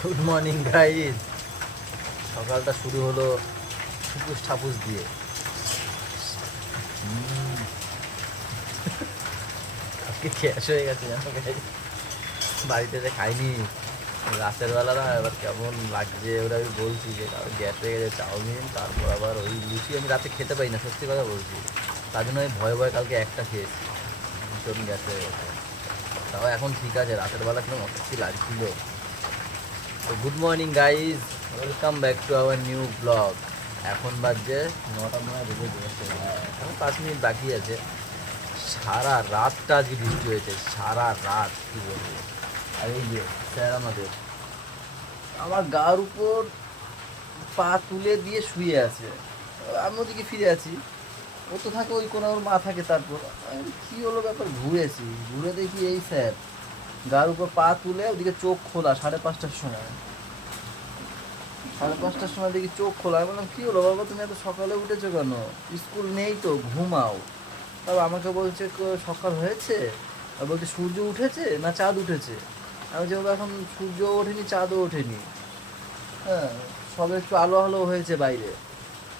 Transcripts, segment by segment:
Good morning guys. সকালটা শুরু হলো ঠুপুস ঠাপুস দিয়ে। আজকে গ্যাস হয়ে গেছে জানো গাইজ, বাড়িতে যে খাইনি রাতের বেলা না, এবার কেমন লাগছে ওরা আমি বলছি যে গ্যাস হয়ে গেছে। চাউমিন, তারপর আবার ওই লুচি আমি রাতে খেতে পাই না, সত্যি কথা বলছি। তার জন্য আমি ভয়ে ভয়ে কালকে একটা খেয়েছি, ভীষণ গ্যাস হয়ে গেছে। তাও এখন ঠিক আছে, রাতের বেলা কিরকম অস্বস্তি লাগছিল। তো good morning guys, welcome back to our new blog. এখন বাজছে 9টা মনে বেজে গেছে, এখন 5 মিনিট বাকি আছে। সারা রাতটা আজকে বৃষ্টি হয়েছে, সারা রাত কী বলবো। আর এই যে স্যার আমার গার উপর পা তুলে দিয়ে শুয়ে আছে, আমি ওদিকে ফিরে আছি, ও তো থাকে ওই কোনো ওর মা থাকে। তারপর কী হলো ব্যাপার, ঘুরে দেখি এই স্যার গার উপর পা তুলে ওদিকে চোখ খোলা। 5:30টার সময়, 5:30টার সময় দেখি চোখ খোলা। আমি বললাম কী হলো বাবা, তুমি এত সকালে উঠেছো কেন? স্কুল নেই তো, ঘুমাও। তারপর আমাকে বলছে সকাল হয়েছে, আর বলছে সূর্য উঠেছে না চাঁদ উঠেছে। আমি যে বাবা এখন সূর্য ওঠেনি, চাঁদও ওঠেনি, হ্যাঁ সবে একটু আলো আলো হয়েছে বাইরে।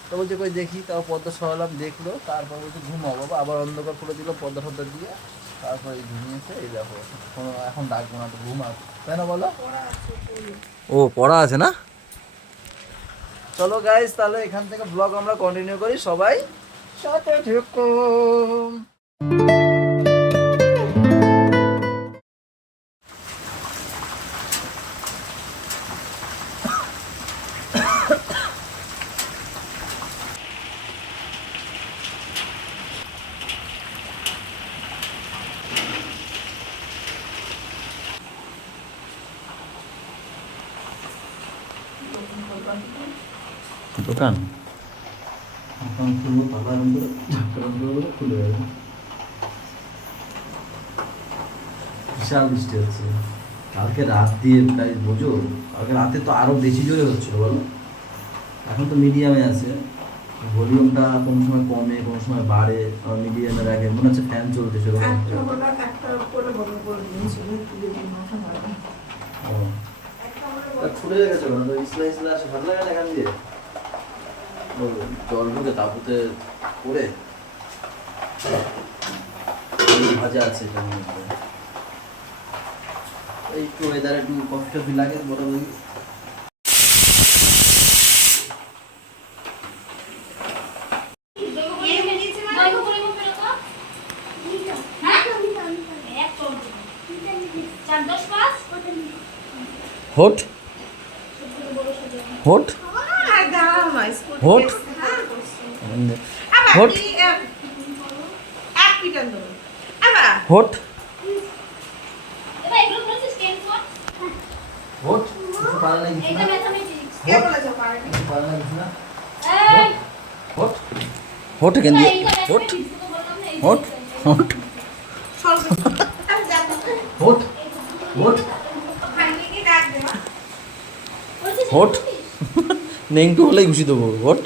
তো বলছে কই দেখি, তাও পর্দা সরালাম, দেখলো। তারপর বলছে ঘুমাও বাবা, আবার অন্ধকার করে দিল পর্দা টর্দা দিয়ে। তারপরে ঘুমিয়েছে, এই দেখো কোনো এখন ডাকবো না, তো ঘুমাও। কেন বলো? ও পড়া আছে না। চলো গাইস, তাহলে এখান থেকে ব্লগ আমরা কন্টিনিউ করি, সবাই সাথে থেকো। দোকান এখন খুলবো, পাপা খুলে যাবে। বিশাল বৃষ্টি হচ্ছে কালকে রাত দিয়ে, প্রায় বোঝো কালকে রাতে তো আরো বেশি জোরে হচ্ছিল বলো। এখন তো মিডিয়ামে আছে, ভলিউমটা কোনো সময় কমে কোনো সময় বাড়ে, মিডিয়ামে রাখে, মনে হচ্ছে ফ্যান চলছে সেরকম। ছুটে গেছে ইসলা ইসলা আসে, ভালো লাগে না এখান দিয়ে জল ঢুকে তাবুতে পড়ে ভাজা আছে এখানের মধ্যে। একটু ওয়েদার একটু কফি টফি লাগে মোটামুটি। হোট হোট হোট হোট হোট হোট পারে না কিছু না, হোট হোট কেন দিয়ে হোট হোট হোট হোট হোট হোট নেংটু হলেই ঘুষি দেবো। হোট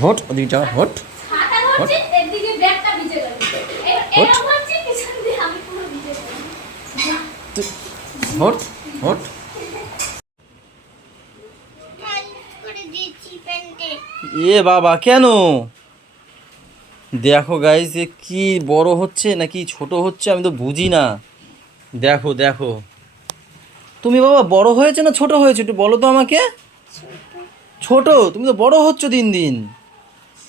হোট ওদিকে যাও, হোট হোট হোট হোট। এ বাবা কেন? দেখো গাইস, যে কি বড় হচ্ছে নাকি ছোট হচ্ছে আমি তো বুঝি না। দেখো দেখো, তুমি বাবা বড় হয়েছে না ছোট হয়েছে একটু বলো তো আমাকে। ছোট, তুমি তো বড় হচ্ছ দিন দিন।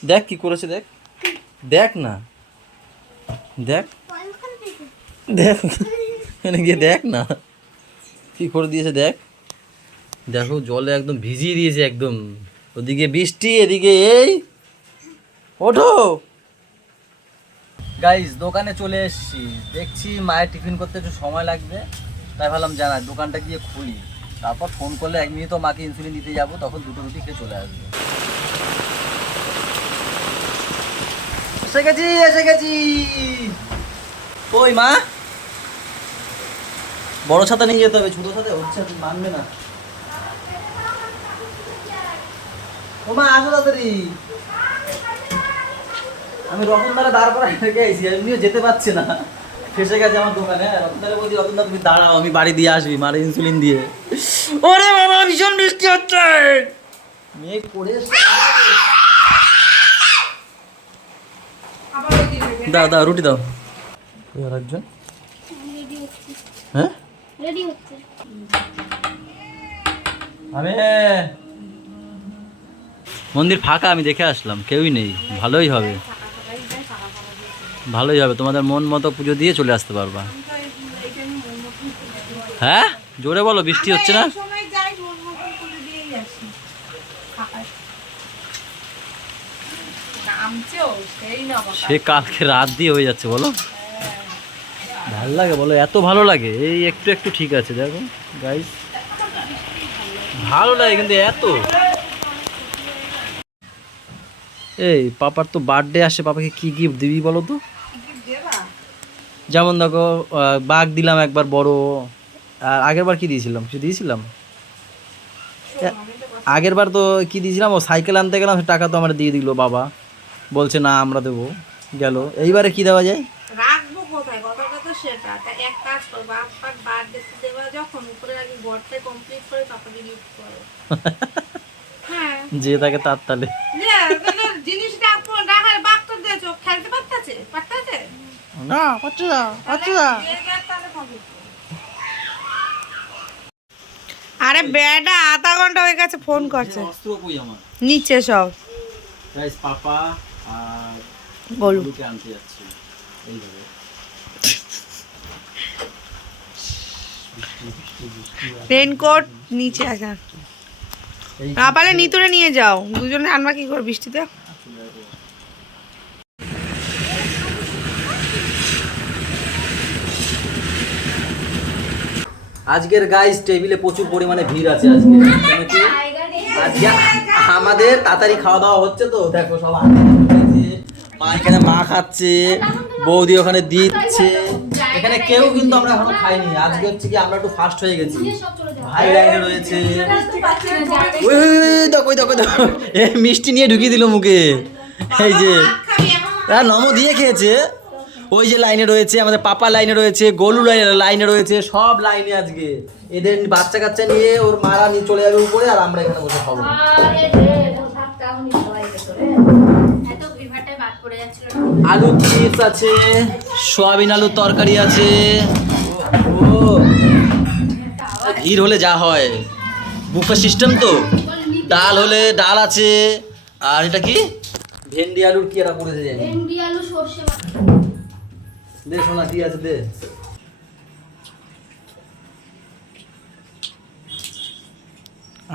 দেখ কি করেছে, দেখ দেখ না, দেখ দেখ এখানে গিয়ে দেখ না কি করে দিয়েছে, দেখ দেখো জলে একদম ভিজিয়ে দিয়েছে একদম। ওদিকে বৃষ্টি, এদিকে এই। ওঠো গাইস, দোকানে চলে এসেছি, দেখছি মায়ের টিফিন করতে একটু সময় লাগবে, তাই ভাবলাম জানা দোকানটা গিয়ে খুলি। তারপর ফোন করলে 1 মিনিটও মাকে ইনসুলিন দিতে যাবো, তখন 2টো রুটি খেয়ে চলে আসবে। এসে গেছি। কই মা? বড় ছাতা নিয়ে যেতে হবে, ছোট ছাতা হচ্ছে মানবে না। ও মা আসো তাড়াতাড়ি, আমি রকম দ্বারা দাঁড় করা রেখে আইছি, এমনিও যেতে পারছে না। ফেসে গেছে আমার দোকানে। রতনদাকে বলছি রতনদা তুমি দাঁড়াও, আমি বাড়ি দিয়ে আসবি মারে ইনসুলিন দিয়ে। ওরে বাবা ভীষণ বৃষ্টি হচ্ছে, মেঘ করে দাও দাও রুটি দাও। আর একজন হ্যাঁ আমি মন্দির ফাঁকা, আমি দেখে আসলাম, কেউই নেই। ভালোই হবে, ভালোই হবে, তোমাদের মন মতো পুজো দিয়ে চলে আসতে পারবা। হ্যাঁ জোরে বলো, বৃষ্টি হচ্ছে না? সে কালকে রাত দিয়ে হয়ে যাচ্ছে বলো। ভালো লাগে বলো, এত ভালো লাগে? এই একটু একটু ঠিক আছে, দেখো গাইস ভালো লাগে, কিন্তু এত এই পাপার তো বার্থডে আসে, পাপাকে কি গিফট দিবি বলো তো? যেমন দেখো বাঘ দিলাম একবার বড়, আর আগের বার কি দিয়েছিলাম? কিছু দিয়েছিলাম আগের বার তো কি দিয়েছিলাম, ও সাইকেল আনতে গেলাম, টাকা তো আমরা দিয়ে দিল বাবা, বলছে না আমরা দেবো, গেল। এইবারে কি দেওয়া যায়? রাখবো কোথায়, কথাটা তো সেটা। এক কাজ করো, বাপ্পার বার্থডে দেওয়া যখন উপরে আগে ঘরটা কমপ্লিট করে পাপাকে গিফট করো। হ্যাঁ যে তাকে তার তালে জিনিসটা রাখার বাপ তো দিয়েছো, খেলতে পারতেছে না, পাচ্ছি না, পাচ্ছি না। আরে বেটা আধা ঘন্টা হয়ে গেছে ফোন করছে। অস্ত্র কই আমার? নিচে সব গাইস পাপা আর গোলুকে আনতে যাচ্ছে এইভাবে। রেনকোট নিচে আছে, না পারলে নিতুরে নিয়ে যাও, দুজনে আনবা কি করে বৃষ্টিতে? আজকের গাইস টেবিলে প্রচুর পরিমাণে ভিড় আছে আজকে। কেন কি আজকে আমাদের তাড়াতাড়ি খাওয়া দাওয়া হচ্ছে, তো দেখো সব মা এখানে মা খাচ্ছে, বৌদি ওখানে দিচ্ছে, এখানে কেউ কিন্তু আমরা এখনো খাইনি। আজকে হচ্ছে কি আমরা একটু ফাস্ট হয়ে গেছি, ভাই লাইনে রয়েছে। ওই দেখো দেখো দেখো, এ মিষ্টি নিয়ে ঢুকিয়ে দিল মুখে, এই যে নমো দিয়ে খেয়েছে। ওই যে লাইনে রয়েছে আমাদের পাপা, লাইনে রয়েছে গোলু, লাইনে রয়েছে, সব লাইনে আজকে। এদের বাচ্চা কাচ্চা নিয়ে ওর মারা নিয়ে চলে যাবে উপরে, আর আমরা এখানে বসে খাবো। আলু চিপস আছে, সোয়াবিন আলুর তরকারি আছে, ভিড় হলে যা হয়, বুফে সিস্টেম তো। ডাল হলে ডাল আছে, আর এটা কি ভেন্ডি আলুর কি এটা করেছে জানি, ভেন্ডি আলু সরষে দে সোনা কি আছে দে।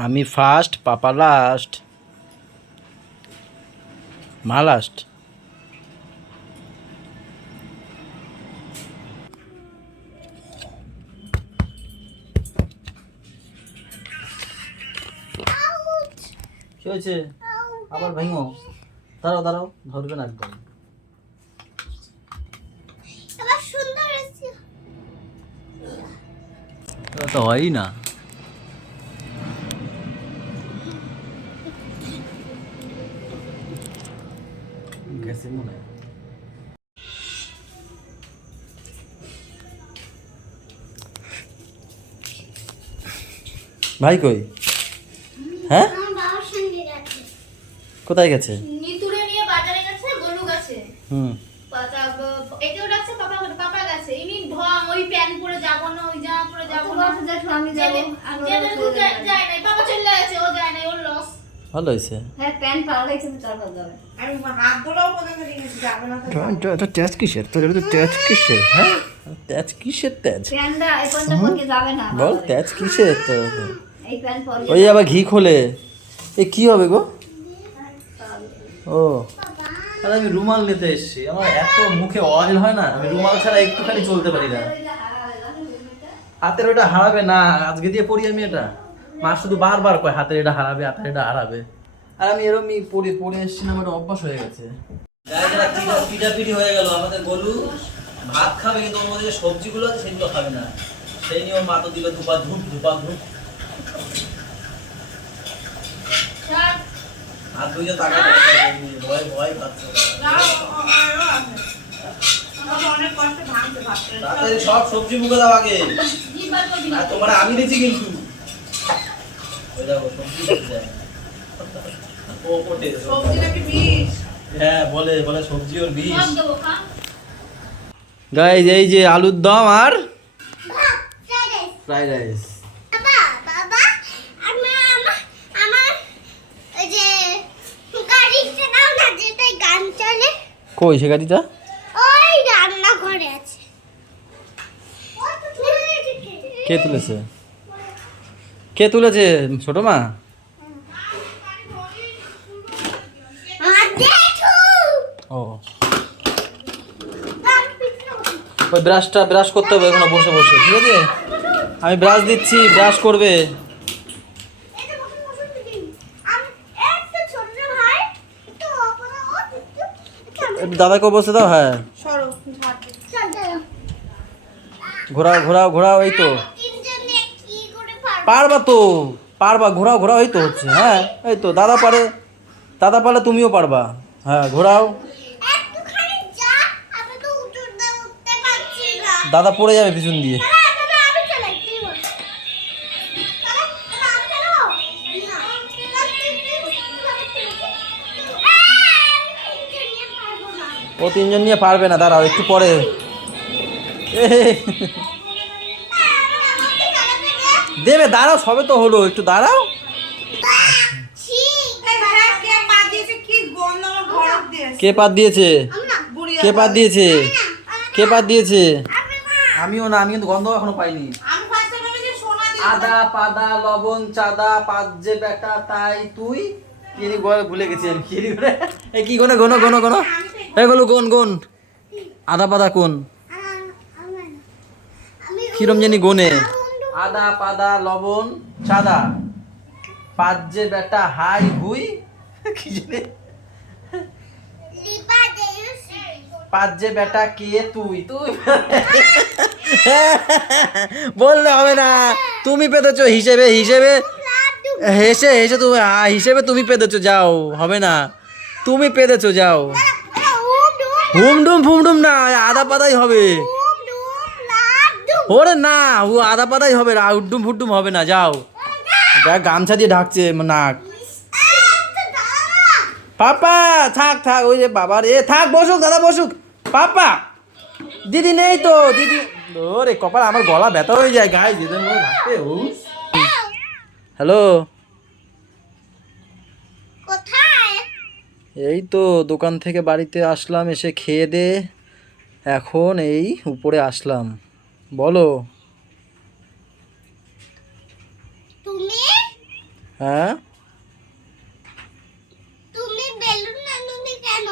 আমি ফার্স্ট, পাপা লাস্ট, মা লাস্ট। কি হয়েছে আবার ভাঙো? দাঁড়াও দাঁড়াও, ধরবে না একদম। তো হয়ই না। গেছে মনে হয়। ভাই কই? হ্যাঁ কোথায় গেছে? নিতুরে নিয়ে বাজারে গেছে, গোলু গেছে। পাতা একেও ডাকছে, পাপা গেছে। ইনি ঢং, ওই প্যান্ট পরে যাব না, ওই জামা পরে যাব না, আমি যাব যায় না। পাপা চলে গেছে, ও যায় না, ওর লস। ভালো হয়েছে। হ্যাঁ প্যান্ট পাওয়া গেছে তো চারবার যাবে। আমি হাত ধরেও পর্যন্ত রেখেছি, যাবে না তো। এটা ট্যাচ কিসের? তোর এটা ট্যাচ কিসের? হ্যাঁ ট্যাচ কিসের? ট্যাচ প্যান্টটা এই পর্যন্ত পরে যাবে না। বল ট্যাচ কিসের? তো এই প্যান্ট পরে ওই আবার ঘি খোলে, এ কি হবে গো? ও আরে আমি রুমাল নিতে এসেছি, আমার এত মুখে অয়েল হয় না, আমি রুমাল ছাড়া একটুখানি চলতে পারি না। হাতের ওটা হারাবে না, আজকে দিয়ে পড়ি আমি এটা। মা শুধু বারবার কয় হাতের এটা হারাবে, হাতের এটা হারাবে, আর আমি এরকমই পড়ে পড়ে এসেছি না, আমার অভ্যাস হয়ে গেছে। পিঠাপিঠি হয়ে গেল, আমাদের গোলু ভাত খাবে, কিন্তু ওর মধ্যে যে সবজিগুলো আছে সেগুলো খাবে না, সেই নিয়ে ওর মা তো দিবে ধুপা ধুপ ধুপা ধুপ। আর দুইজন টাকা ভয় ভয় খাচ্ছে। অনেক কষ্ট ভাঙতে ভাবতে তাড়াতাড়ি সব সবজি মুখে দাও আগে। জিব্বার করবি না। আর তোমার আমি দিচ্ছি কিন্তু। ওই দেখো সবজি দিচ্ছে। ও কোটে। সবজি নাকি বিষ হ্যাঁ বলে বলে সবজি ওর বিষ। সব দেবো, খা। গাইস এই যে আলুর দম আর ভাত ফ্রাইড রাইস ফ্রাইড রাইস। বাবা বাবা আমার ওই যে গাড়িটা দাও না যেটাই গান চলে কই সে গাড়িটা? ওই রান্না ঘরে আছে কে তুলেছে? কে তুলেছে? ছোট মা? দেখো ও ওই ব্রাশ করতে হবে এখনো বসে বসে, ঠিক আছে? আমি ব্রাশ দিচ্ছি, ব্রাশ করবে। একটু দাদাকে বসে দাও। হ্যাঁ সরো ঝাড় দে। ঘোরাও ঘোরাও ঘোরাও, এই তো পারবা তো, পারবা, ঘোরাও ঘোরাও, এই তো হচ্ছে। হ্যাঁ এই তো দাদা পারলে তুমিও পারবা। হ্যাঁ ঘোরাও। দাদা পড়ে যাবে পিছন দিয়ে। ও তিনজন নিয়ে পারবে না, দাঁড়াও একটু পরে। দেবে, দাঁড়াও, সবে তো হলো, একটু দাঁড়াও। কে পাত দিয়েছে? কে পাত দিয়েছে? কে পাত দিয়েছে? আমিও না, আমি কিন্তু গন্ধ এখনো পাইনি। আদা পাদা লবণ চাদা পাত যে বেটা তাই তুই কি ভুলে গেছি আমি। কি করে এ কি করে গোনো গোনো গোনো এগুলো কোন কোন আদা পাদা কোন কিরম জানি গোনে। আদা পাদা লবণ চাদা পাত যে বেটা হাই হুই কি জানি পাঁচ যে বেটা কে তুই তুই বললে হবে না, তুমি পেতেছো হিসেবে হিসেবে হেসে হেসে তুমি হিসেবে তুমি পেতেছো, যাও হবে না, তুমি পেতেছো যাও। হুমডুম ফুমডুম না, আদা পাতাই হবে। ওরে না, ও আদা পাতাই হবে, উড্ডুম ফুড্ডুম হবে না, যাও। দেখ গামছা দিয়ে ঢাকছে নাক। পাপা থাক থাক, ওই যে বাবার এ থাক, বসুক দাদা বসুক। পাপা দিদি নেই তো, দিদি ওরে কপাল, আমার গলা ব্যথা হয়ে যায় গায়ে দিদির মধ্যে থাকতে। ও হ্যালো, এই তো দোকান থেকে বাড়িতে আসলাম, এসে খেয়ে দে এখন এই উপরে আসলাম। বলো। তুমি হ্যাঁ তুমি বেলুন আনুনি কেন?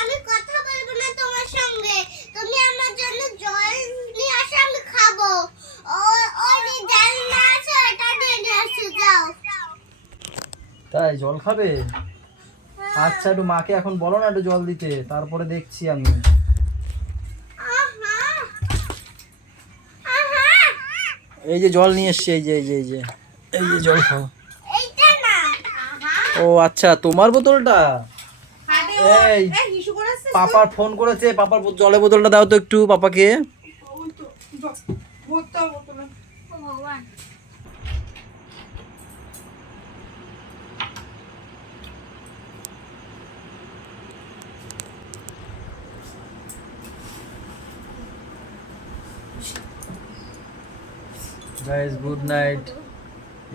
আমি কথা বলবো না তোমার সঙ্গে। তুমি আমার জন্য জল নিয়ে আসো, আমি খাবো। ওই যে জল না আছে ওটা নিয়ে আসো, যাও। তাই জল খাবে? আচ্ছা একটু মাকে এখন বলো না একটু জল দিতে, তারপরে দেখছি আমি। আহা আহা এই যে জল নিয়ে এসছি, এই যে এই যে এই যে এই যে জল খাও। এইটা না। আহা ও আচ্ছা তোমার বোতলটা। এই হিসু করেছে পাপার ফোন করেছে, পাপার জলের বোতলটা দাও তো একটু পাপাকে। ওই তো ভর্তি হবো তুমি। ও ভগবান। Guys good night.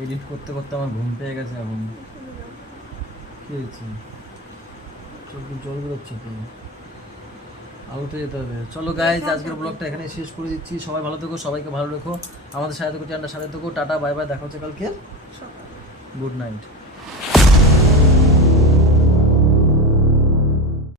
এডিট করতে করতে আমার ঘুম পেয়ে গেছে এখন। কি হয়েছে? চোখ জল বেরোচ্ছে তো, আলোতে যেতে হবে। চলো গাইস আজকের ব্লগটা এখানে শেষ করে দিচ্ছি। সবাই ভালো থেকো, সবাইকে ভালো রেখো, আমাদের সাথে থেকো, চ্যানেলটার সাথে থেকো। টাটা বাই বাই, দেখা হচ্ছে কালকে। Good night.